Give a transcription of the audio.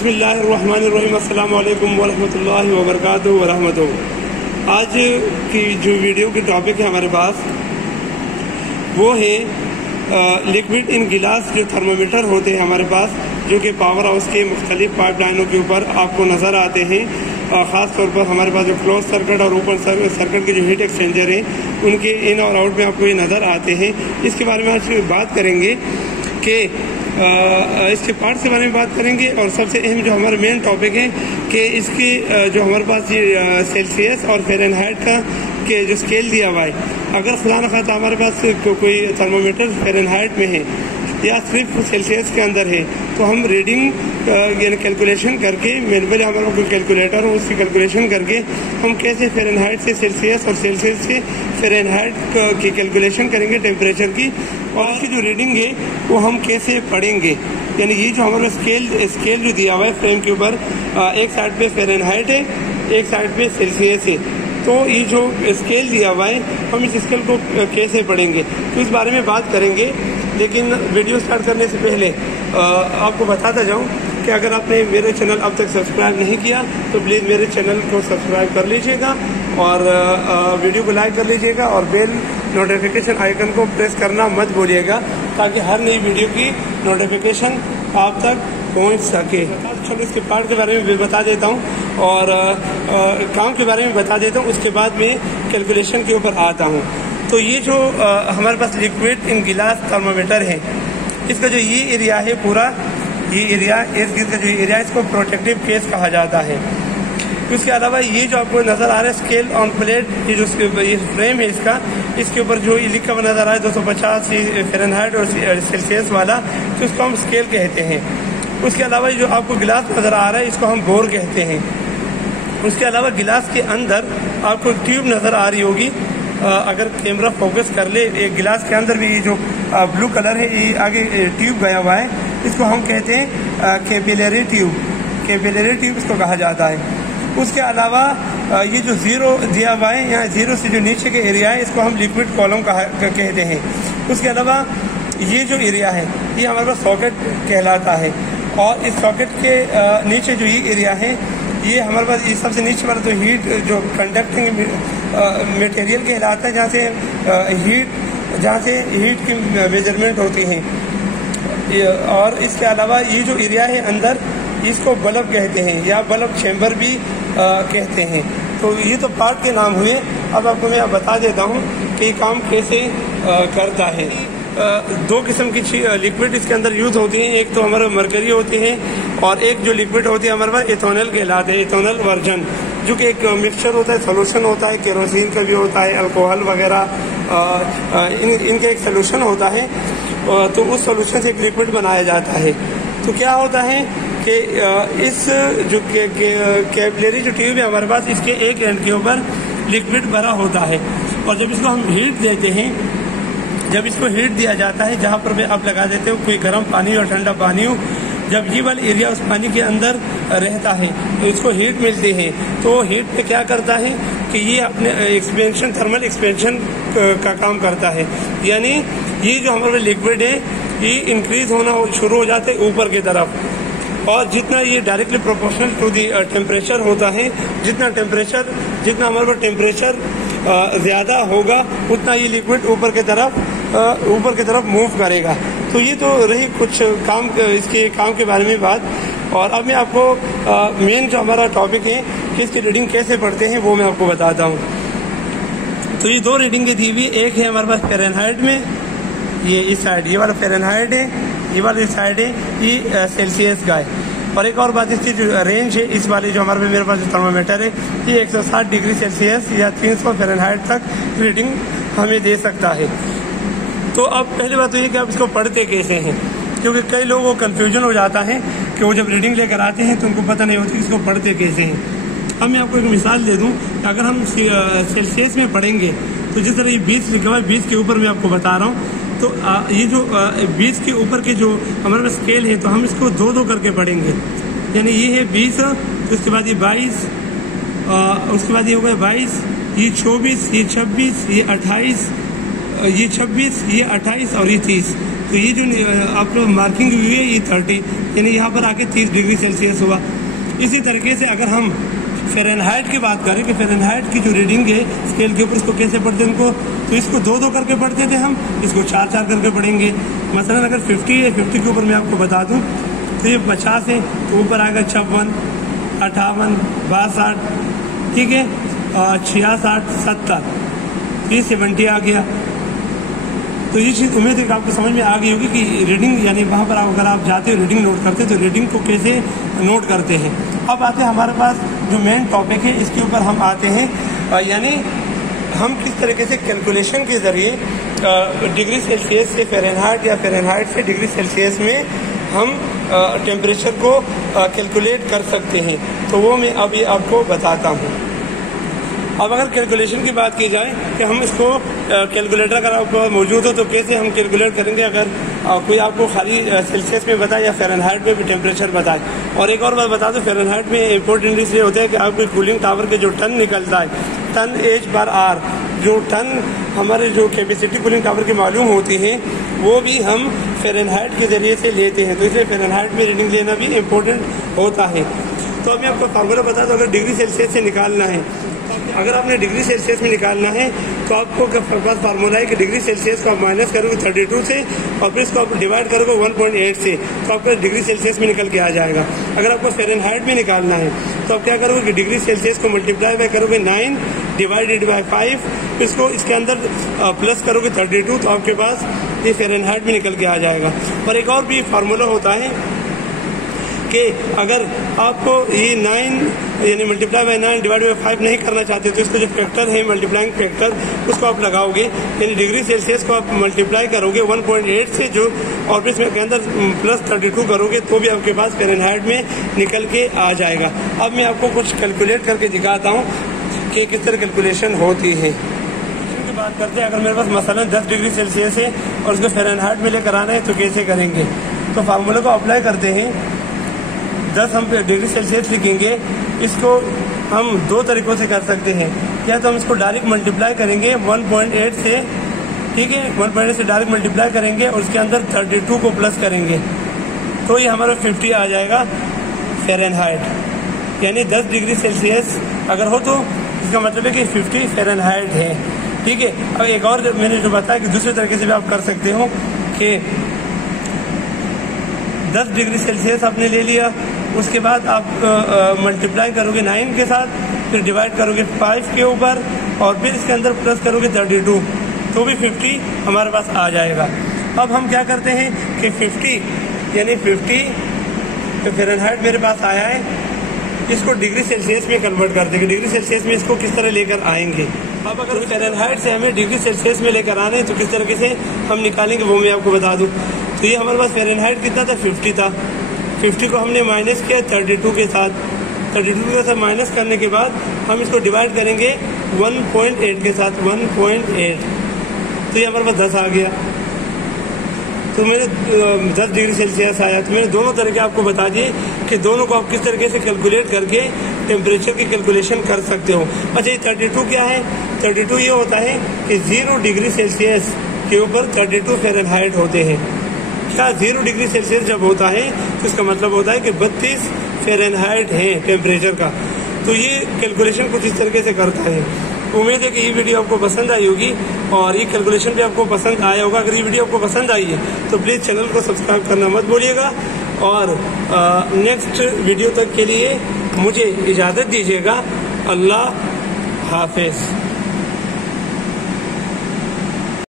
बिस्मिल्लाहिर्रहमानिर्रहीम अस्सलामु अलैकुम वरहमतुल्लाहि वबरकातुहू वरहमतुहू। आज की जो वीडियो की टॉपिक है हमारे पास वो है लिक्विड इन गिलास। जो थर्मोमीटर होते हैं हमारे पास, जो कि पावर हाउस के मुख्तलिफ पाइपलाइनों के ऊपर आपको नज़र आते हैं। ख़ास तौर पर हमारे पास जो क्लोज सर्किट और ओपन सर्किट के जो हीट एक्सचेंजर हैं उनके इन और आउट में आपको ये नज़र आते हैं। इसके बारे में आज बात करेंगे कि इसके पार्ट्स के बारे में बात करेंगे, और सबसे अहम जो हमारा मेन टॉपिक है कि इसकी जो हमारे पास ये सेल्सियस और फ़ारेनहाइट का के जो स्केल दिया हुआ है, अगर खुदा न खास्ता हमारे पास कोई थर्मोमीटर फ़ारेनहाइट में है या सिर्फ सेल्सियस के अंदर है, तो हम रीडिंग यानी कैलकुलेशन करके, मैनुअली हमारे पास कोई कैलकुलेटर हो उसकी कैलकुलेशन करके हम कैसे फ़ारेनहाइट से सेल्सियस और सेल्सियस से फ़ारेनहाइट की कैलकुलेशन करेंगे टेम्परेचर की, और इसकी जो रीडिंग है वो हम कैसे पढ़ेंगे। यानी ये जो हमारा स्केल जो दिया हुआ है फ्रेम के ऊपर, एक साइड पे फ़ारेनहाइट है, एक साइड पे सेल्सियस है, तो ये जो स्केल दिया हुआ है हम इस स्केल को कैसे पढ़ेंगे, तो इस बारे में बात करेंगे। लेकिन वीडियो स्टार्ट करने से पहले आपको बताता जाऊं कि अगर आपने मेरे चैनल अब तक सब्सक्राइब नहीं किया तो प्लीज़ मेरे चैनल को सब्सक्राइब कर लीजिएगा, और वीडियो को लाइक कर लीजिएगा, और बेल नोटिफिकेशन आइकन को प्रेस करना मत भूलिएगा, ताकि हर नई वीडियो की नोटिफिकेशन आप तक पहुंच सके। चलो इसके पार्ट के बारे में भी बता देता हूं, और काम के बारे में बता देता हूं, उसके बाद में कैलकुलेशन के ऊपर आता हूं। तो ये जो हमारे पास लिक्विड इन गिलास थर्मोमीटर है, इसका जो ये एरिया है पूरा, ये एरिया इर्द गिर्द का जो एरिया, इसको प्रोटेक्टिव केस कहा जाता है। उसके अलावा ये जो आपको नज़र आ रहा है स्केल ऑन प्लेट, ये जो ये फ्रेम है इसके ऊपर जो लिखा हुआ नज़र आ रहा है 250 फ़ारेनहाइट और सेल्सियस वाला, तो इसको हम स्केल कहते हैं। उसके अलावा जो आपको गिलास नज़र आ रहा है इसको हम बोर कहते हैं। उसके अलावा गिलास के अंदर आपको ट्यूब नज़र आ रही होगी, अगर कैमरा फोकस कर ले, एक गिलास के अंदर भी ये जो ब्लू कलर है, ये आगे ट्यूब गया हुआ है, इसको हम कहते हैं कैपिलरी ट्यूब। कैपिलरी ट्यूब इसको कहा जाता है। उसके अलावा ये जो ज़ीरो दिया हुआ है, यहाँ ज़ीरो से जो नीचे के एरिया है, इसको हम लिक्विड कॉलम कहते हैं। उसके अलावा ये जो एरिया है ये हमारे पास सॉकेट कहलाता है, और इस सॉकेट के नीचे जो ये एरिया है, ये हमारे पास ये सबसे नीचे वाला तो हीट जो कंडक्टिंग मटेरियल कहलाता है, जहाँ से हीट की मेजरमेंट होती है। और इसके अलावा ये जो एरिया है अंदर, इसको बल्ब कहते हैं या बल्ब चैम्बर भी कहते हैं। तो ये तो पार्ट के नाम हुए। अब आपको मैं बता देता हूँ कि ये काम कैसे करता है। दो किस्म की लिक्विड इसके अंदर यूज होती हैं, एक तो हमारे मरकरी होती है, और एक जो लिक्विड होती है हमारे पास इथेनॉल कहलाते हैं, इथेनॉल वर्जन, जो कि एक मिक्सचर होता है, सोल्यूशन होता है, केरोसिन का भी होता है, अल्कोहल वगैरह इनका एक सोल्यूशन होता है। तो उस सोल्यूशन से एक लिक्विड बनाया जाता है। तो क्या होता है कि इस जो कैपिलरी जो ट्यूब है हमारे पास, इसके एक एंड के ऊपर लिक्विड भरा होता है, और जब इसको हम हीट देते हैं, जब इसको हीट दिया जाता है, जहाँ पर भी आप लगा देते हो कोई गर्म पानी और ठंडा पानी हो, जब ये वाला एरिया उस पानी के अंदर रहता है तो इसको हीट मिलती है। तो हीट पे क्या करता है कि ये अपने एक्सपेंशन, थर्मल एक्सपेंशन का काम करता है। यानी ये जो हमारे लिक्विड है ये इंक्रीज होना शुरू हो जाता है ऊपर की तरफ, और जितना ये directly proportional to the temperature होता है, जितना हमारे पास टेम्परेचर ज़्यादा होगा, उतना ये लिक्विड ऊपर की तरफ मूव करेगा। तो ये तो रही कुछ काम, इसके काम के बारे में बात। और अब मैं आपको मेन जो हमारा टॉपिक है कि इसकी रीडिंग कैसे पढ़ते हैं वो मैं आपको बताता हूँ। तो ये दो रीडिंगें दी हुई, एक है हमारे पास फ़ारेनहाइट में, ये इस साइड ये वाला फ़ारेनहाइट है, ये वाला इस साइड है ये सेल्सियस का है। और एक और बात, इसकी जो रेंज है इस वाली जो मेरे पास जो थर्मोमीटर है, ये 160 डिग्री सेल्सियस या 300 फ़ारेनहाइट तक रीडिंग हमें दे सकता है। तो अब पहली बात तो ये कि आप इसको पढ़ते कैसे हैं, क्योंकि कई लोगों को कन्फ्यूजन हो जाता है कि वो जब रीडिंग लेकर आते हैं तो उनको पता नहीं होती इसको पढ़ते कैसे हैं। अब मैं आपको एक मिसाल दे दूं, अगर हम सेल्सियस में पढ़ेंगे तो जिस तरह ये 20 लिखा हुआ है, 20 के ऊपर मैं आपको बता रहा हूँ, तो ये जो 20 के ऊपर के जो हमारे पास स्केल है, तो हम इसको दो दो करके पढ़ेंगे। यानी ये है 20, तो उसके बाद ये 22, उसके बाद ये हो गया 22, ये 24, ये 26, ये 28, ये 26, ये 28 और ये 30। तो ये जो आपको मार्किंग हुई है ये 30, यानी यहाँ पर आके 30 डिग्री सेल्सियस हुआ। इसी तरीके से अगर हम फ़ारेनहाइट की बात करें कि फ़ारेनहाइट की जो रीडिंग है स्केल के ऊपर, इसको कैसे पढ़ते हैं उनको, तो इसको 2-2 करके पढ़ते थे हम, इसको 4-4 करके पढ़ेंगे। मसलन अगर 50 है, 50 के ऊपर मैं आपको बता दूं तो ये 50 है तो ऊपर आएगा 56, 58, 62, ठीक है, 66, 70, ये 70 आ गया। तो ये चीज़ उम्मीद है कि आपको समझ में आ गई होगी कि रीडिंग, यानी वहाँ पर अगर आप जाते हो रीडिंग नोट करते तो रीडिंग को कैसे नोट करते हैं। अब आते हैं हमारे पास जो मेन टॉपिक है, इसके ऊपर हम आते हैं, यानी हम किस तरीके से कैलकुलेशन के ज़रिए डिग्री सेल्सियस से फ़ारेनहाइट या फ़ारेनहाइट से डिग्री सेल्सियस में हम टेम्परेचर को कैलकुलेट कर सकते हैं। तो वो मैं अभी आपको बताता हूँ। अब अगर कैलकुलेशन की बात की जाए कि हम इसको कैलकुलेटर अगर आपको मौजूद हो तो कैसे हम कैलकुलेट करेंगे, अगर कोई आपको खाली सेल्सियस में बताए या फ़ारेनहाइट में भी टेम्परेचर बताए। और एक और बात बता दो, फ़ारेनहाइट में इम्पोर्टेंट इसलिए होता है कि आपके कूलिंग टावर के जो टन निकलता है, टन H/R, जो टन हमारे जो कैपेसिटी कूलिंग टावर की मालूम होती है वो भी हम फ़ारेनहाइट के ज़रिए से लेते हैं। तो इसलिए फ़ारेनहाइट में रीडिंग लेना भी इम्पोर्टेंट होता है। तो अब मैं आपको फार्मूला बता दूँ, अगर डिग्री सेल्सियस से निकालना है, अगर आपने डिग्री सेल्सियस में निकालना है तो आपको पास फार्मूला है कि डिग्री सेल्सियस को आप माइनस करोगे 32 से और फिर इसको आप डिवाइड करोगे 1.8 से, तो आपका डिग्री सेल्सियस में निकल के आ जाएगा। अगर आपको फ़ारेनहाइट में निकालना है तो आप क्या करोगे कि डिग्री सेल्सियस को मल्टीप्लाई करोगे 9 डिवाइडेड बाई 5, इसको इसके अंदर प्लस करोगे 32, तो आपके पास ये फ़ारेनहाइट में निकल के आ जाएगा। और एक और भी फार्मूला होता है कि अगर आपको ये 9 यानी मल्टीप्लाई बाई 9 डिवाइड बाई 5 नहीं करना चाहते तो इसको जो फैक्टर है मल्टीप्लाइंग फैक्टर उसको आप लगाओगे, यानी डिग्री सेल्सियस को आप मल्टीप्लाई करोगे 1.8 से जो, और फिर इसमें के अंदर प्लस 32 करोगे तो भी आपके पास फ़ारेनहाइट में निकल के आ जाएगा। अब मैं आपको कुछ कैलकुलेट करके दिखाता हूँ कि किस तरह कैलकुलेशन होती है। बात करते हैं, अगर मेरे पास मसलन 10 डिग्री सेल्सियस है और उसको फ़ारेनहाइट में लेकर आना है तो कैसे करेंगे। तो फार्मूले को अप्लाई करते हैं, 10 हम डिग्री सेल्सियस लिखेंगे, इसको हम 2 तरीक़ों से कर सकते हैं। या तो हम इसको डायरेक्ट मल्टीप्लाई करेंगे 1.8 से, ठीक है, 1.8 से डायरेक्ट मल्टीप्लाई करेंगे और उसके अंदर 32 को प्लस करेंगे तो ये हमारा 50 आ जाएगा फ़ारेनहाइट। यानी 10 डिग्री सेल्सियस अगर हो तो इसका मतलब है कि 50 फ़ारेनहाइट है, ठीक है। अब एक और मैंने जो बताया कि दूसरे तरीके से भी आप कर सकते हो कि 10 डिग्री सेल्सियस आपने ले लिया, उसके बाद आप मल्टीप्लाई करोगे 9 के साथ, फिर डिवाइड करोगे 5 के ऊपर और फिर इसके अंदर प्लस करोगे 32, तो भी 50 हमारे पास आ जाएगा। अब हम क्या करते हैं कि 50 यानी 50 फ़ारेनहाइट मेरे पास आया है, इसको डिग्री सेल्सियस में कन्वर्ट कर देंगे। डिग्री सेल्सियस में इसको किस तरह लेकर आएंगे। अब अगर फ़ारेनहाइट से हमें डिग्री सेल्सियस में लेकर आना है तो किस तरीके से हम निकालेंगे वो मैं आपको बता दूं। तो ये हमारे पास फ़ारेनहाइट कितना था, 50 था। 50 को हमने माइनस किया 32 के साथ, 32 के साथ माइनस करने के बाद हम इसको डिवाइड करेंगे 1.8 के साथ, 1.8, तो ये हमारे पास 10 आ गया। तो मेरे 10 डिग्री सेल्सियस आया। तो मैंने दोनों तरीके आपको बता दिए कि दोनों को आप किस तरीके से कैलकुलेट करके टेम्परेचर की कैलकुलेशन कर सकते हो। अच्छा, ये 32 क्या है, 32 ये होता है कि 0 डिग्री सेल्सियस के ऊपर 32 फ़ारेनहाइट होते हैं। क्या 0 डिग्री सेल्सियस जब होता है तो इसका मतलब होता है कि 32 फ़ारेनहाइट है टेम्परेचर का। तो ये कैलकुलेशन कुछ इस तरीके से करता है। उम्मीद है कि ये वीडियो आपको पसंद आई होगी और ये कैलकुलेशन भी आपको पसंद आया होगा। अगर ये वीडियो आपको पसंद आई है तो प्लीज़ चैनल को सब्सक्राइब करना मत भूलिएगा और नेक्स्ट वीडियो तक के लिए मुझे इजाज़त दीजिएगा। अल्लाह हाफिज़।